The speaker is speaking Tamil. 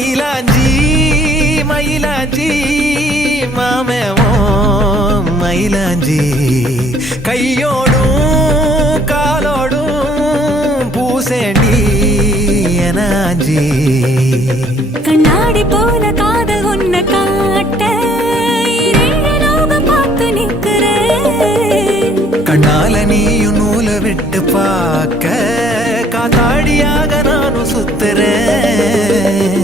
மயிலாஞ்சி மயிலாஞ்சி மாமேவோ மயிலாஞ்சி கையோடும் காலோடும் பூசேண்டி எனாஞ்சி கண்ணாடி போல காதல் உன்னை காட்ட பார்த்து நிற்கிறேன் கண்ணால நீயும் நூலை விட்டு பார்க்க காத்தாடியாக நானும் சுத்துறேன்